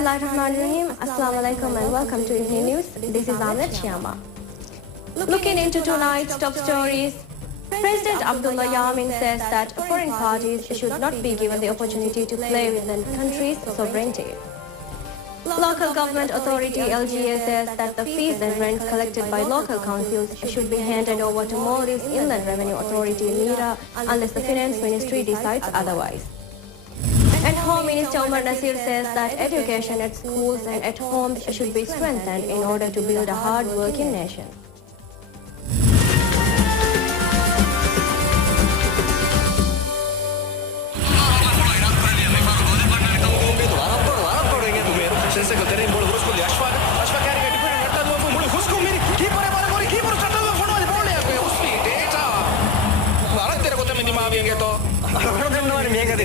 Bismillahirrahmanirrahim. Assalamu alaikum and welcome to Evening News. This is Amrit Shyama. Looking into tonight's top stories, President Abdullah Yamin says that foreign parties should not be given the opportunity to play with the country's sovereignty. Local government authority LGA says that the fees and rents collected by local councils should be handed over to Maldives Inland Revenue Authority MIRA unless the Finance Ministry decides otherwise. And Home Minister Omar Nasir says that education at schools and at homes should be strengthened in order to build a hard-working nation.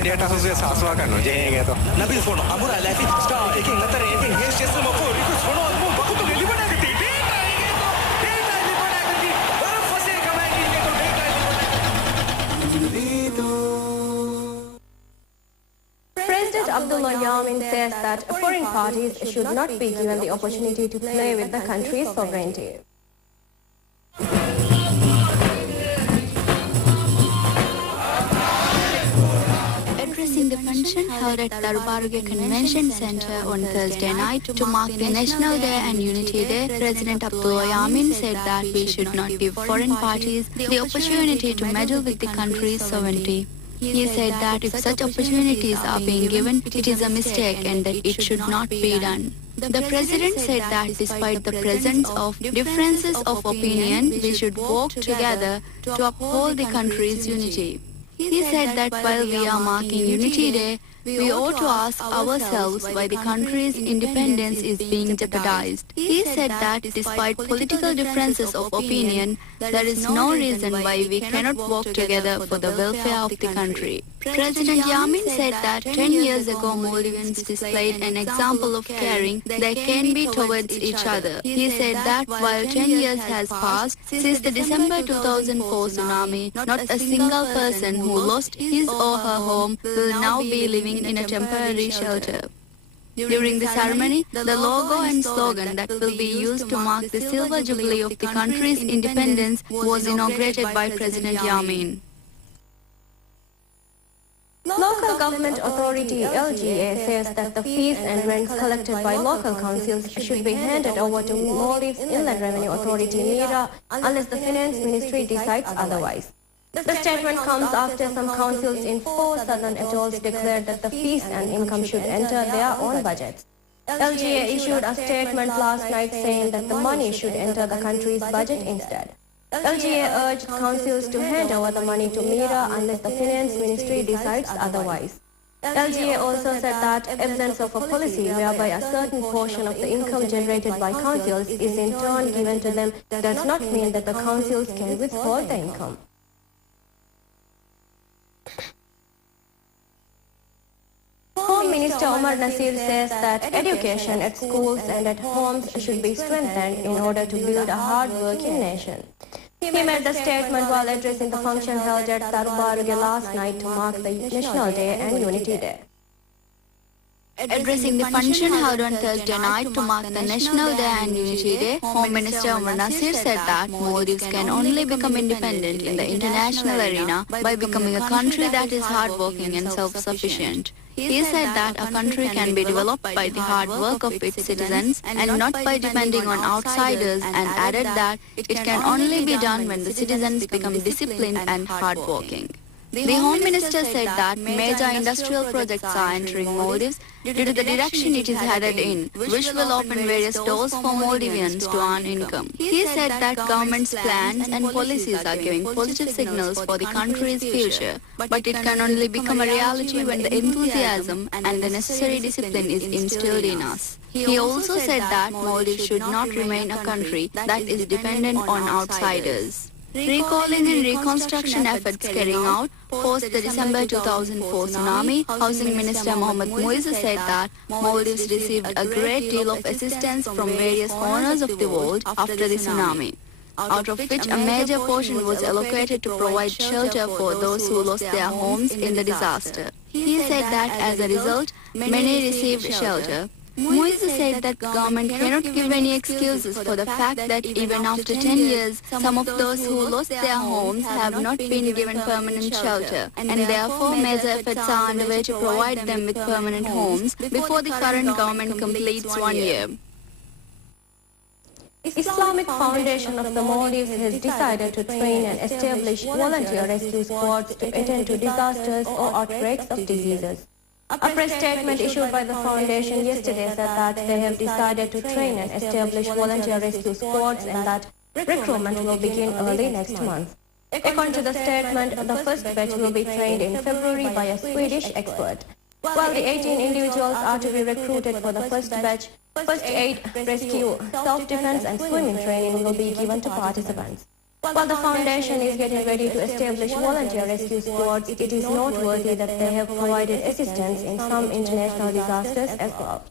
Data से सासवा करनो जाएंगे तो नबी phone अबुरा life star एक नतर एक guess जैसे म phone request phone वो बहुत तो लेली बना के डेटा आएंगे तो डेटा ले बना के और फंसे कमाएंगे तो data President Abdullah Yamin says that foreign parties should not be given the opportunity to play with the country's sovereignty. Addressing the function held at Darbarge Convention Center on Thursday night to mark the National Day and Unity Day, President Abdullah Yamin said that we should not give foreign parties the opportunity to meddle with the country's sovereignty. He said that if such opportunities are being given, it is a mistake and that it should not be done. The President said that despite the presence of differences of opinion, we should work together to uphold the country's unity. He said that while we are marking Unity Day, we ought to ask ourselves why the country's independence is being jeopardized. He said that despite political differences of opinion, there is no reason why we cannot work together for the welfare of the country. President Yamin said that 10 years ago Maldivians displayed an example of caring they can be towards each other. He said that while 10 years has passed since the December 2004 tsunami, not a single person who lost his or her home will now be living in a temporary shelter. During the ceremony, the logo and slogan that will be used to mark the silver jubilee of the country's independence was inaugurated by President Yamin. Local government authority LGA says that the fees and rents collected by local councils should be handed over to Maldives Inland Revenue Authority MIRA unless the Finance Ministry decides otherwise. The statement comes after some councils in 4 southern atolls declared that the fees and income should enter their own budgets. LGA issued a statement last night saying that the money should enter the country's budget instead. LGA urged councils to hand over the money to MIRA unless the Finance Ministry decides otherwise. LGA also said that absence of a policy whereby a certain portion of the income generated by councils is in turn given to them does not mean that the councils can withhold the income. Home Minister Omar Nasir says that education at schools and at homes should be strengthened in order to build a hard-working nation. He made the statement while addressing the function held at Darbarge last night to mark the National Day and Unity Day. Addressing the function held on Thursday night to mark the National Day and Unity Day, Home Minister Omar Nasir said that Maldives can only become independent in the international arena by becoming a country that is hardworking and self-sufficient. He said that a country can be developed by the hard work of its citizens and not by depending on outsiders, and added that it can only be done when the citizens become disciplined and hardworking. The Home Minister said that major industrial projects are entering Maldives due to the direction it is headed in, which will open various doors for Maldivians to earn income. He said that government's plans and policies are giving positive signals for the country's future, but it can only become a reality when the enthusiasm and the necessary discipline is instilled in us. He also said that Maldives should not remain a country that is dependent on outsiders. Recalling and reconstruction efforts carrying out post the December 2004 tsunami, Housing Minister Mohammad Muiz said that Maldives received a great deal of assistance from various corners of the world after the tsunami, out of which a major portion was allocated to provide shelter for those who lost their homes in the disaster. He said that as a result, many received shelter. Moise said that government cannot give any excuses for the fact that even after 10 years, some of those who lost their homes have not been given permanent shelter, and therefore major efforts are underway to provide them with permanent homes before the current government completes 1 year. Islamic Foundation of the Maldives has decided to train and establish volunteer rescue squads to attend to disasters or outbreaks of diseases. A press statement issued by the foundation yesterday said that they have decided to train and establish volunteer rescue squads and that recruitment will begin early next month. According to the statement, the first batch will be trained in February by a Swedish expert. While the 18 individuals are to be recruited for the first batch, first aid, rescue, self-defense and swimming training will be given to participants. While the foundation is getting ready to establish volunteer rescue squads, it is noteworthy that they have provided assistance in some international disasters as well.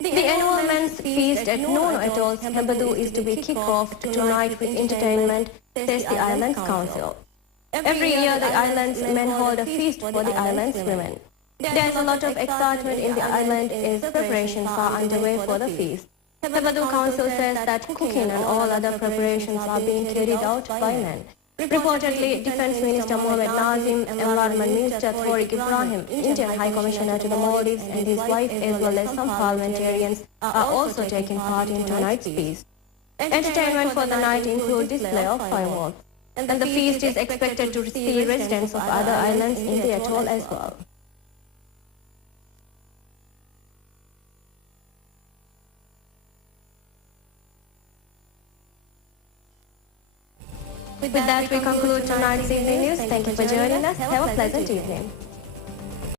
The annual men's feast at Nono Atoll's Hembadu is to be kicked off tonight with entertainment, says the island's council. Every year the island's men hold a feast for the island's women. There's a lot of excitement in the island as preparations are underway for the feast. Hembadu Council says that cooking and all other preparations are being carried out by men. Reportedly, Defense Minister Mohamed Nazim, Environment Minister Tariq Ibrahim, Indian High Commissioner to the Maldives and his wife as well as some parliamentarians are also taking part in tonight's feast. Entertainment for the night includes display of fireworks, and the feast is expected to see residents of other islands in the atoll as well. With that, we conclude tonight's evening news. Thank you for joining us. Have a pleasant evening.